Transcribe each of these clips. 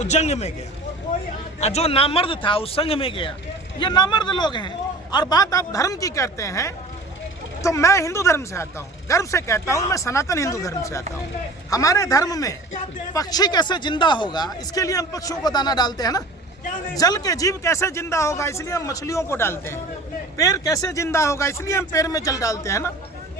वो जंग में गया, और जो नामर्द था वो संघ में गया। ये नामर्द लोग हैं। और बात आप धर्म की करते हैं, तो मैं हिंदू धर्म से आता हूँ, गर्व से कहता हूँ मैं सनातन हिंदू धर्म से आता हूँ। हमारे धर्म में पक्षी कैसे जिंदा होगा, इसके लिए हम पक्षियों को दाना डालते हैं ना। जल के जीव कैसे जिंदा होगा, इसलिए हम मछलियों को डालते हैं। पेड़ कैसे जिंदा होगा, इसलिए हम पेड़ में जल डालते हैं ना।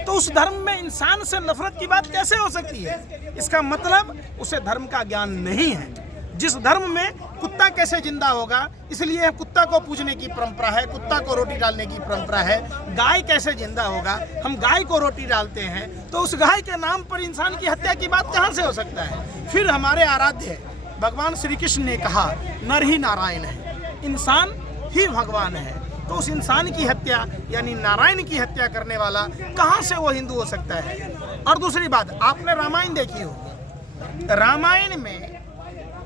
तो उस धर्म में इंसान से नफरत की बात कैसे हो सकती है? इसका मतलब उसे धर्म का ज्ञान नहीं है। जिस धर्म में कुत्ता कैसे जिंदा होगा, इसलिए कुत्ता को पूजने की परंपरा है, कुत्ता को रोटी डालने की परंपरा है। गाय कैसे जिंदा होगा, हम गाय को रोटी डालते हैं। तो उस गाय के नाम पर इंसान की हत्या की बात कहाँ से हो सकता है? फिर हमारे आराध्य भगवान श्री कृष्ण ने कहा नर ही नारायण है, इंसान ही भगवान है। तो उस इंसान की हत्या यानी नारायण की हत्या करने वाला कहाँ से वो हिंदू हो सकता है? और दूसरी बात, आपने रामायण देखी होगी। रामायण में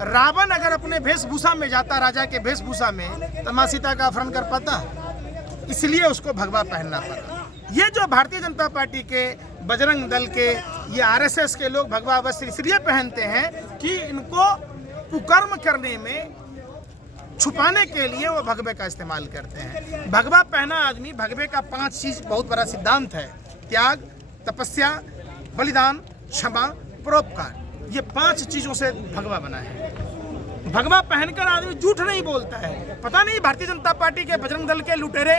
रावण अगर अपने वेशभूषा में जाता, राजा के वेशभूषा में, तो माँ सीता का अपहरण कर पाता? इसलिए उसको भगवा पहनना पड़ा। ये जो भारतीय जनता पार्टी के, बजरंग दल के, ये आरएसएस के लोग भगवा वस्त्र इसलिए पहनते हैं कि इनको कुकर्म करने में छुपाने के लिए वो भगवे का इस्तेमाल करते हैं। भगवा पहना आदमी, भगवे का 5 चीज बहुत बड़ा सिद्धांत है: त्याग, तपस्या, बलिदान, क्षमा, परोपकार। ये 5 चीजों से भगवा बना है। भगवा पहनकर आदमी झूठ नहीं बोलता है। पता नहीं भारतीय जनता पार्टी के, बजरंग दल के लुटेरे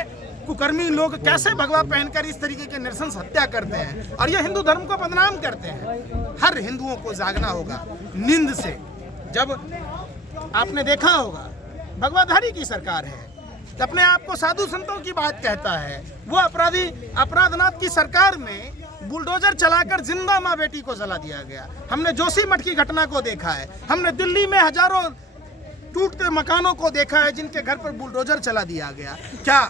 कुकर्मी लोग कैसे भगवा पहनकर इस तरीके के नृशंस हत्या करते हैं, और ये हिंदू धर्म को बदनाम करते हैं। हर हिंदुओं को जागना होगा नींद से। जब आपने देखा होगा भगवाधारी की सरकार है, अपने आप को साधु संतों की बात कहता है, वो अपराधनाथ की सरकार में बुलडोजर चलाकर जिंदा माँ बेटी को जला दिया गया। हमने जोशीमठ की घटना को देखा है, हमने दिल्ली में हजारों टूटते मकानों को देखा है जिनके घर पर बुलडोजर चला दिया गया। क्या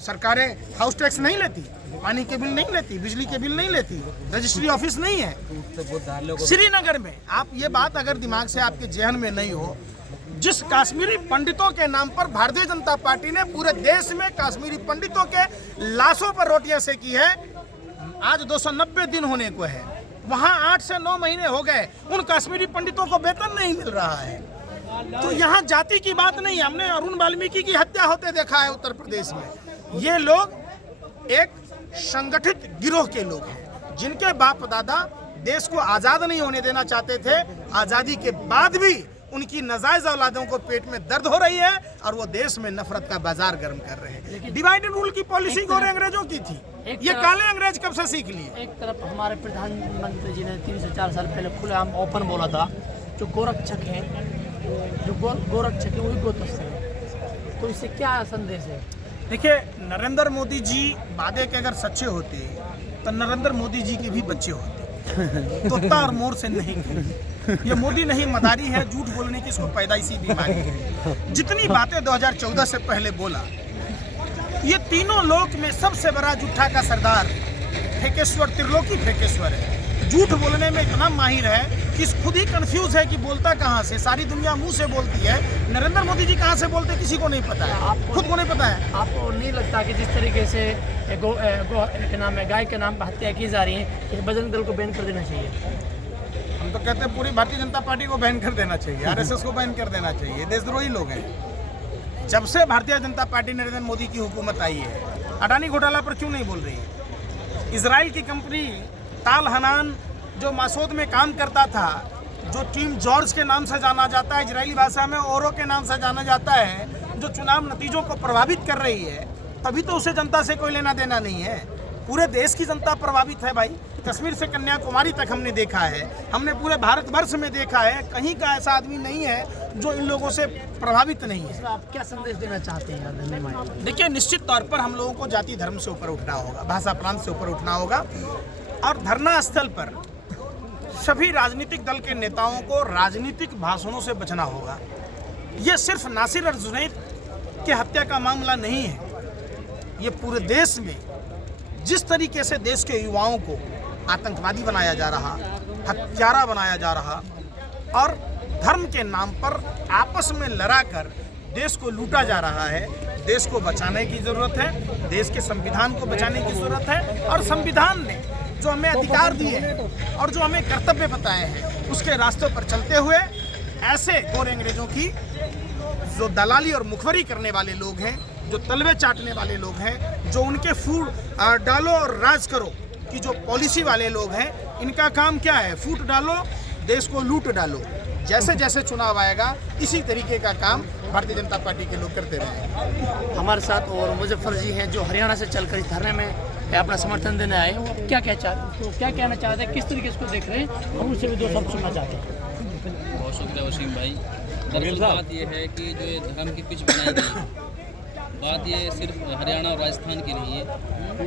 सरकारें हाउस टैक्स नहीं लेती, पानी के बिल नहीं लेती, बिजली के बिल नहीं लेती, रजिस्ट्री ऑफिस नहीं है? श्रीनगर में, आप ये बात अगर दिमाग से आपके जहन में नहीं हो, जिस कश्मीरी पंडितों के नाम पर भारतीय जनता पार्टी ने पूरे देश में कश्मीरी पंडितों के लाशों पर रोटियां सेकी है, आज 290 दिन होने को है, वहां 8 से 9 महीने हो गए, उन कश्मीरी पंडितों को वेतन नहीं मिल रहा है। तो यहाँ जाति की बात नहीं। हमने अरुण वाल्मीकि की हत्या होते देखा है उत्तर प्रदेश में। ये लोग एक संगठित गिरोह के लोग हैं, जिनके बाप दादा देश को आजाद नहीं होने देना चाहते थे। आजादी के बाद भी उनकी नाजायज औलादों को पेट में दर्द हो रही है, और वो देश में नफरत का बाजार गर्म कर रहे हैं। डिवाइड एंड रूल की पॉलिसी गोरे अंग्रेजों की थी, ये काले अंग्रेज कब से सीख लिए? एक तरफ हमारे प्रधानमंत्री जी ने 3 से 4 साल पहले खुलेआम ओपन बोला था, जो गोरक्षक हैं, जो गोरक्षक है वही गोतस्तर है। तो इससे क्या संदेश है? देखिए, नरेंद्र मोदी जी वादे के अगर सच्चे होते तो नरेंद्र मोदी जी के भी बच्चे होते। तोता और मोर से नहीं थे। ये मोदी नहीं मदारी है, झूठ बोलने की इसको पैदाइशी बीमारी है। जितनी बातें 2014 से पहले बोला, ये तीनों लोक में सबसे बड़ा झूठा का सरदार फेकेश्वर, त्रिलोकी फेकेश्वर है। झूठ बोलने में इतना माहिर है कि खुद ही कंफ्यूज है कि बोलता कहाँ से। सारी दुनिया मुंह से बोलती है, नरेंद्र मोदी जी कहाँ से बोलते किसी को नहीं पता है, खुद को नहीं पता है। आपको नहीं लगता कि जिस तरीके से के नाम है, गाय के नाम पर हत्या की जा रही है, इस बजरंग दल को बैन कर देना चाहिए? हम तो कहते हैं पूरी भारतीय जनता पार्टी को बैन कर देना चाहिए, आरएसएस को बैन कर देना चाहिए। देशद्रोही लोग हैं। जब से भारतीय जनता पार्टी नरेंद्र मोदी की हुकूमत आई है, अडानी घोटाला पर क्यों नहीं बोल रही है? इजराइल की कंपनी ताल हनान जो मासूद में काम करता था, जो टीम जॉर्ज के नाम से जाना जाता है, इजरायली भाषा में ओरो के नाम से जाना जाता है, जो चुनाव नतीजों को प्रभावित कर रही है, तभी तो उसे जनता से कोई लेना देना नहीं है। पूरे देश की जनता प्रभावित है भाई। कश्मीर से कन्याकुमारी तक हमने देखा है, हमने पूरे भारतवर्ष में देखा है, कहीं का ऐसा आदमी नहीं है जो इन लोगों से प्रभावित नहीं है। आप क्या संदेश देना चाहते हैं? धन्यवाद। देखिए, निश्चित तौर पर हम लोगों को जाति धर्म से ऊपर उठना होगा, भाषा प्रांत से ऊपर उठना होगा, और धरना स्थल पर सभी राजनीतिक दल के नेताओं को राजनीतिक भाषणों से बचना होगा। ये सिर्फ नासिर और जुनैद की हत्या का मामला नहीं है। ये पूरे देश में जिस तरीके से देश के युवाओं को आतंकवादी बनाया जा रहा, हत्यारा बनाया जा रहा, और धर्म के नाम पर आपस में लड़ाकर देश को लूटा जा रहा है, देश को बचाने की ज़रूरत है, देश के संविधान को बचाने की ज़रूरत है। और संविधान ने जो हमें अधिकार दिए हैं और जो हमें कर्तव्य बताए हैं, उसके रास्तों पर चलते हुए ऐसे गोरे अंग्रेजों की जो दलाली और मुखबरी करने वाले लोग हैं, जो तलवे चाटने वाले लोग हैं, जो उनके फूट डालो और राज करो कि जो पॉलिसी वाले लोग हैं, इनका काम क्या है? फूट डालो, देश को लूट डालो। जैसे जैसे चुनाव आएगा इसी तरीके का काम भारतीय जनता पार्टी के लोग करते रहे। हमारे साथ और मुजफ्फर जी हैं जो हरियाणा से चलकर इस धरने में अपना समर्थन देने आए हैं। वो क्या कहना चाहते हैं, किस तरीके से इसको देख रहे हैं, हम उससे भी दो शब्द सुनना चाहते हैं। बहुत शुक्रिया वसीम भाई। दरअसल बात यह है कि जो ये धर्म की पिच बनाई गई, बात ये सिर्फ हरियाणा और राजस्थान की नहीं है,